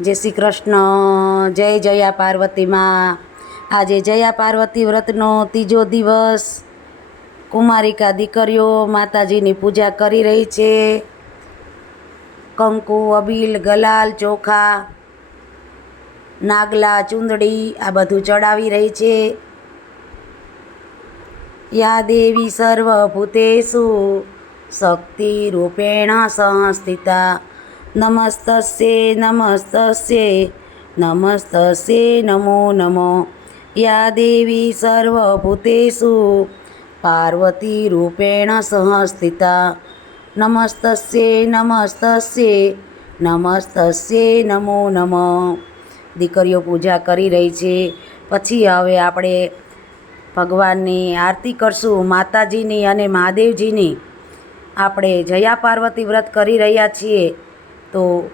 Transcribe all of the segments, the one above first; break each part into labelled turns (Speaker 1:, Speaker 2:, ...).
Speaker 1: જય શ્રી કૃષ્ણ, જય જયા પાર્વતીમાં. આજે જયા પાર્વતી વ્રતનો ત્રીજો દિવસ. કુમારિકા દીકરીઓ માતાજીની પૂજા કરી રહી છે. કંકુ, અબીલ, ગલાલ, ચોખા, નાગલા, ચુંદડી આ બધું ચડાવી રહી છે. યા દેવી સર્વભૂતેશુ શક્તિ રૂપેણ સંસ્થિતા. નમસ્તસ્યે નમસ્તસ્યે નમસ્તસ્યે નમો નમો યા દેવી સર્વભૂતેષુ પાર્વતી રૂપેણ સહસ્થિતા નમસ્તસ્યે નમસ્તસ્યે નમસ્તસ્યે નમો નમઃ દીકરીઓ પૂજા કરી રહી છે. પછી હવે આપણે ભગવાનની આરતી કરશું, માતાજીની અને મહાદેવજીની. આપણે જયા પાર્વતી વ્રત કરી રહ્યા છીએ. તો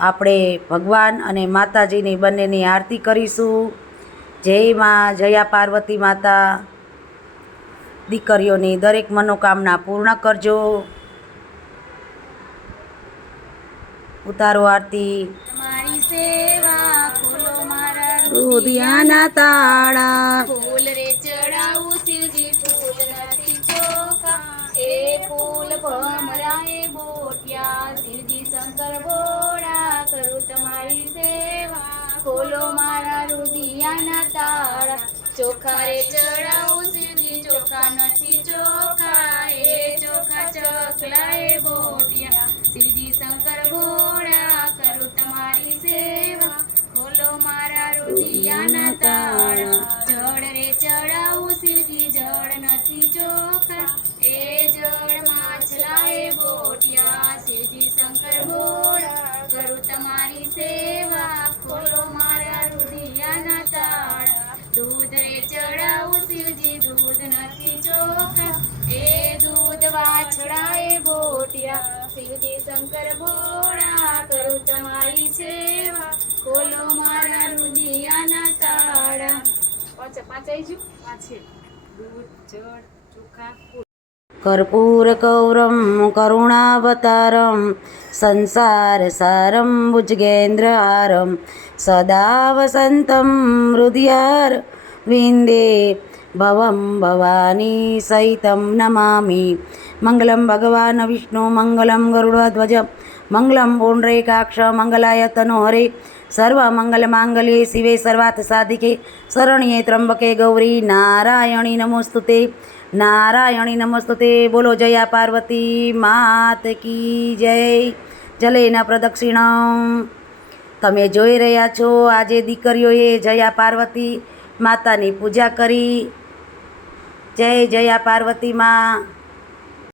Speaker 1: આપણે ભગવાન અને માતાજીની બંનેની આરતી કરીશું. જય માં જયા પાર્વતી માતા. દીકરીઓની દરેક મનોકામના પૂર્ણ કરજો. ઉતારો આરતી.
Speaker 2: સેવા મારા
Speaker 1: રુધિયાના તાળા.
Speaker 2: ખોલો મારા રુધિયાના તાળા ચોખા રે ચડાવું શિવજી ચોખા નથી ચોખા એ ચોખા ચકલા એ બોટિયા શિવજી શંકર ભોળા કરું તમારી સેવા ખોલો મારા રુધિયાના તાળા જળ રે ચડાવું શિવજી જળ નથી ચોખા એ જળ માછલા એ બોટિયા ચડાવું શિવજી દૂધ નથી ચોખા એ દૂધ વાછડા એ બોટિયા શિવજી શંકર ભોળા કરું તમારી સેવા ખોલો મારા રુદિયાના તાળા પાંચે પાંચ આવી ગયું પાંચે દૂધ જળ ચોખા ફૂલ
Speaker 1: कर्पूरकौरं करुणावतारं संसारसारं भुजगेन्द्रहारं सदा वसन्तं हृदयार વિંદે ભવમ ભવાની સહિતમ નમામિ મંગલમ ભગવાન વિષ્ણુ મંગલમ ગરુડધ્વજ મંગલમ પૂર્ણરેકાક્ષ મંગલાય તનોહરે સર્વમંગલમાંગલ્યે શિવે સર્વાર્થ સાધિકે શરણ્યે ત્રંબકે ગૌરી નારાયણી નમોસ્તુ તે નારાયણી નમસ્તુ તે બોલો જયા પાર્વતી માત કી જય જલેના પ્રદક્ષિણમ તમે જોઈ રહ્યા છો આજે દીકરીઓએ જયા પાર્વતી માતાની પૂજા કરી. જય જયા પાર્વતી માં